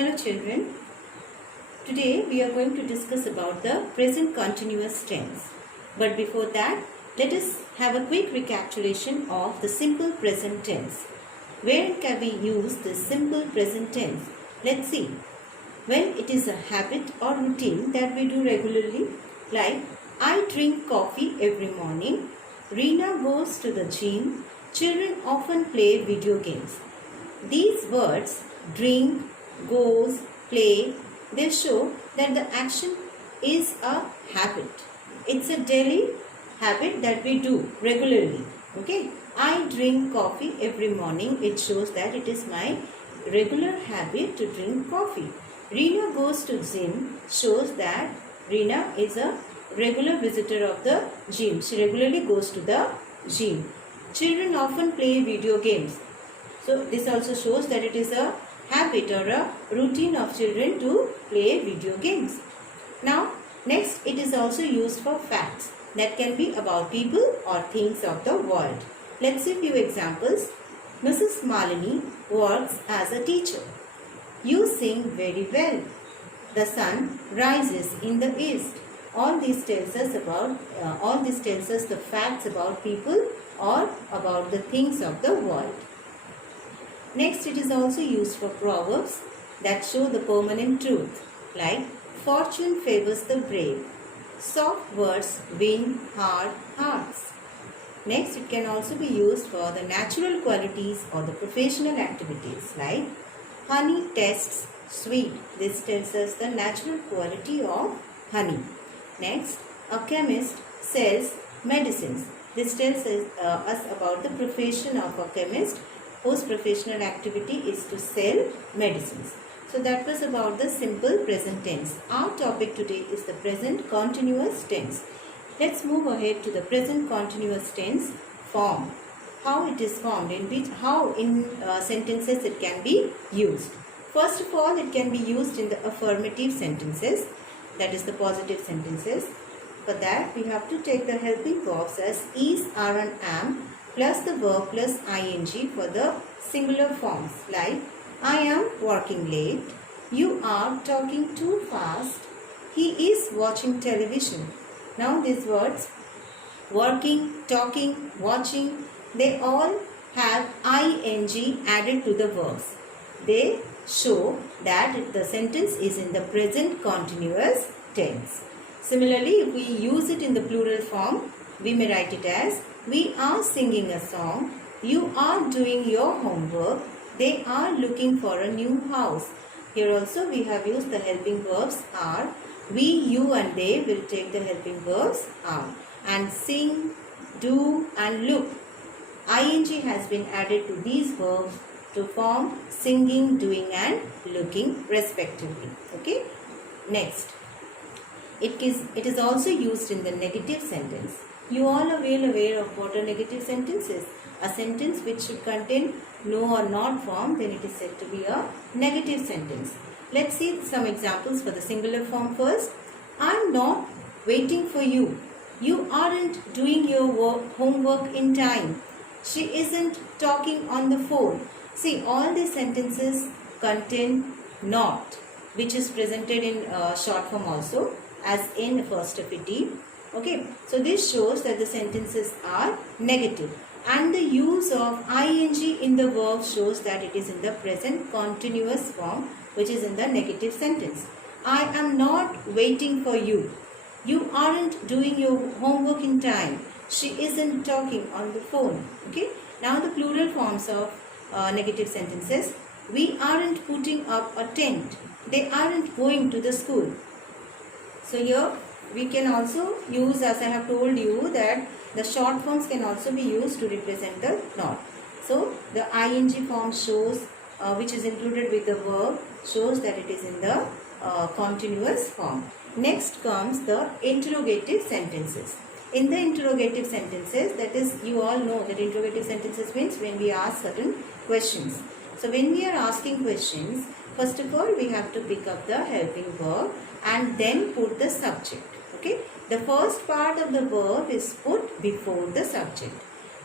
Hello children, today we are going to discuss about the present continuous tense. But before that, let us have a quick recapitulation of the simple present tense. Where can we use this simple present tense? Let's see. When it is a habit or routine that we do regularly, like I drink coffee every morning, Reena goes to the gym, children often play video games. These words, drink, goes, play, they show that the action is a habit. It's a daily habit that we do regularly. Okay, I drink coffee every morning. It shows that it is my regular habit to drink coffee. Reena goes to gym shows that Reena is a regular visitor of the gym. She regularly goes to the gym. Children often play video games. So this also shows that it is a habit or a routine of children to play video games. Now, next it is also used for facts that can be about people or things of the world. Let's see few examples. Mrs. Malini works as a teacher. You sing very well. The sun rises in the east. All this tells us the facts about people or about the things of the world. Next, it is also used for proverbs that show the permanent truth, like fortune favors the brave. Soft words win hard hearts. Next, it can also be used for the natural qualities or the professional activities, like honey tastes sweet. This tells us the natural quality of honey. Next, a chemist sells medicines. This tells us about the profession of a chemist whose professional activity is to sell medicines. So that was about the simple present tense. Our topic today is the present continuous tense. Let's move ahead to the present continuous tense form. How it is formed, how in sentences it can be used. First of all, it can be used in the affirmative sentences, that is the positive sentences. For that, we have to take the helping verbs as is, are and am plus the verb plus ing for the singular forms, like I am working late, you are talking too fast, he is watching television. Now these words, working, talking, watching, they all have ing added to the verbs. They show that the sentence is in the present continuous tense. Similarly, if we use it in the plural form, we may write it as we are singing a song, you are doing your homework, they are looking for a new house. Here also we have used the helping verbs are. We, you and they will take the helping verbs are. And sing, do and look. ing has been added to these verbs to form singing, doing and looking respectively. Okay. Next, it is also used in the negative sentence. You all are well aware of what a negative sentence is. A sentence which should contain no or not form, then it is said to be a negative sentence. Let's see some examples for the singular form first. I am not waiting for you. You aren't doing your homework in time. She isn't talking on the phone. See, all these sentences contain not, which is presented in short form also as in apostrophe. Okay, so this shows that the sentences are negative, and the use of ing in the verb shows that it is in the present continuous form, which is in the negative sentence. I am not waiting for you. You aren't doing your homework in time. She isn't talking on the phone. Okay, now the plural forms of negative sentences. We aren't putting up a tent. They aren't going to the school. So here we can also use, as I have told you, that the short forms can also be used to represent the not. So the ing form shows, which is included with the verb, shows that it is in the continuous form. Next comes the interrogative sentences. In the interrogative sentences, that is, you all know that interrogative sentences means when we ask certain questions. So when we are asking questions, first of all we have to pick up the helping verb and then put the subject. Okay, the first part of the verb is put before the subject.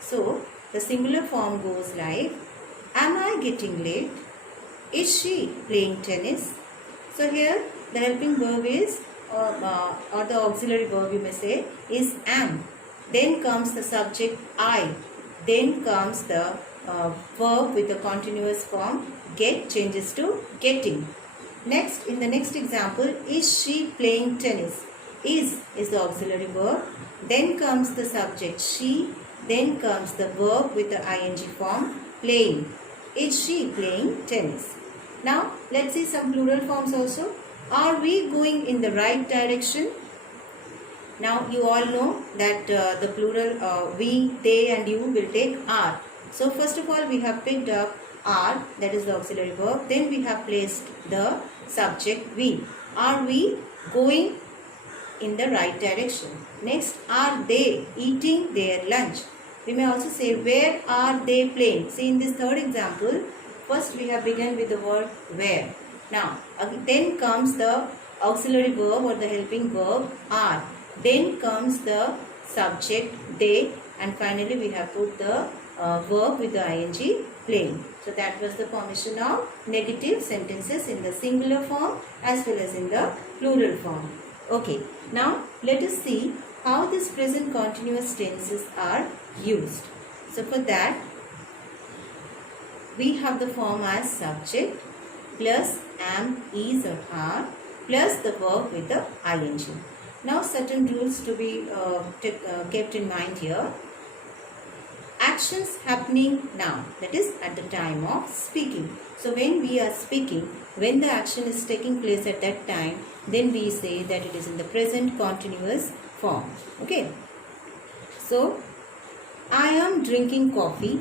So the singular form goes like, am I getting late? Is she playing tennis? So here the helping verb is or the auxiliary verb you may say is am. Then comes the subject I. Then comes the verb with the continuous form get changes to getting. Next, in the next example, is she playing tennis? Is the auxiliary verb. Then comes the subject she. Then comes the verb with the ing form playing. Is she playing tennis? Now, let's see some plural forms also. Are we going in the right direction? Now, you all know that the plural we, they and you will take are. So, first of all, we have picked up are, that is the auxiliary verb. Then we have placed the subject we. Are we going in the right direction? Next, are they eating their lunch? We may also say, where are they playing? See, in this third example, first we have begun with the word where. Now, then comes the auxiliary verb or the helping verb are. Then comes the subject they, and finally we have put the verb with the ing playing. So that was the formation of negative sentences in the singular form as well as in the plural form. Okay, now let us see how these present continuous tenses are used. So for that, we have the form as subject plus am, is or are plus the verb with the ing. Now certain rules to be kept in mind here. Actions happening now, that is at the time of speaking. So when we are speaking, when the action is taking place at that time, then we say that it is in the present continuous form. Okay. So, I am drinking coffee.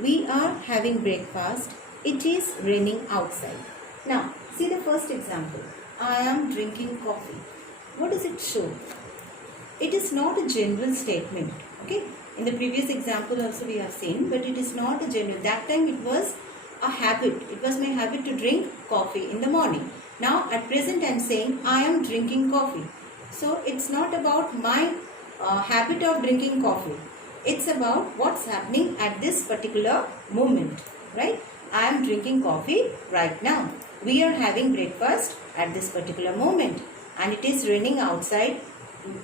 We are having breakfast. It is raining outside. Now, see the first example. I am drinking coffee. What does it show? It is not a general statement. Okay. In the previous example also we have seen, but it is not a general. That time it was a habit. It was my habit to drink coffee in the morning. Now at present I am saying I am drinking coffee. So it's not about my habit of drinking coffee. It's about what's happening at this particular moment. Right? I am drinking coffee right now. We are having breakfast at this particular moment. And it is raining outside,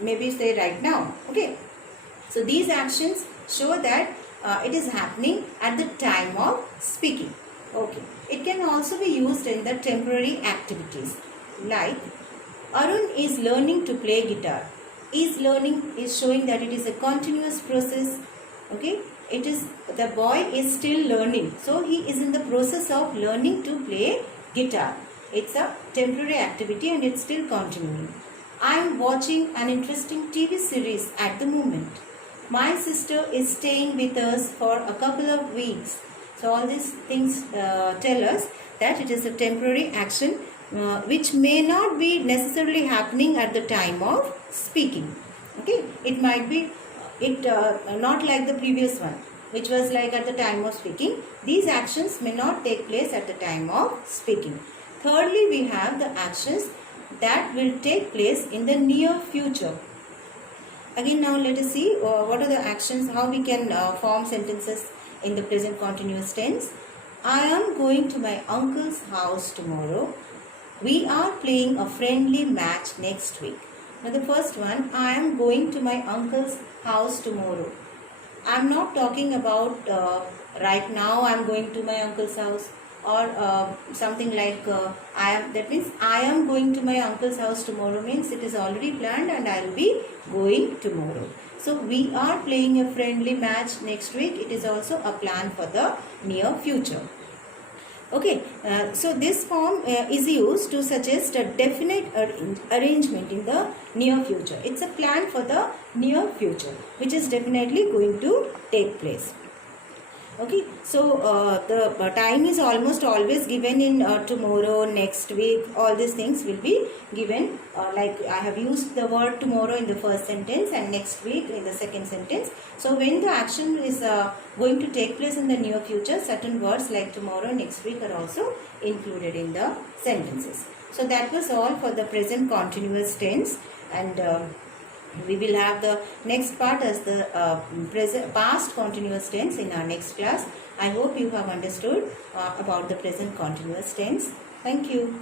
maybe say right now. Okay. So these actions show that it is happening at the time of speaking. Okay. It can also be used in the temporary activities. Like Arun is learning to play guitar. Is learning is showing that it is a continuous process. Okay. It is the boy is still learning. So he is in the process of learning to play guitar. It's a temporary activity and it's still continuing. I am watching an interesting TV series at the moment. My sister is staying with us for a couple of weeks. So all these things tell us that it is a temporary action which may not be necessarily happening at the time of speaking. Okay, it might be not like the previous one, which was like at the time of speaking. These actions may not take place at the time of speaking. Thirdly, we have the actions that will take place in the near future. Again, now let us see what are the actions, how we can form sentences in the present continuous tense. I am going to my uncle's house tomorrow. We are playing a friendly match next week. Now the first one, I am going to my uncle's house tomorrow. I am not talking about right now I am going to my uncle's house, or something like that means I am going to my uncle's house tomorrow means it is already planned and I will be going tomorrow. So we are playing a friendly match next week. It is also a plan for the near future. Okay, so this form is used to suggest a definite arrangement in the near future. It's a plan for the near future which is definitely going to take place. Okay, so the time is almost always given in tomorrow, next week. All these things will be given like I have used the word tomorrow in the first sentence and next week in the second sentence. So when the action is going to take place in the near future, certain words like tomorrow, next week are also included in the sentences. So that was all for the present continuous tense, and we will have the next part as the past continuous tense in our next class. I hope you have understood about the present continuous tense. Thank you.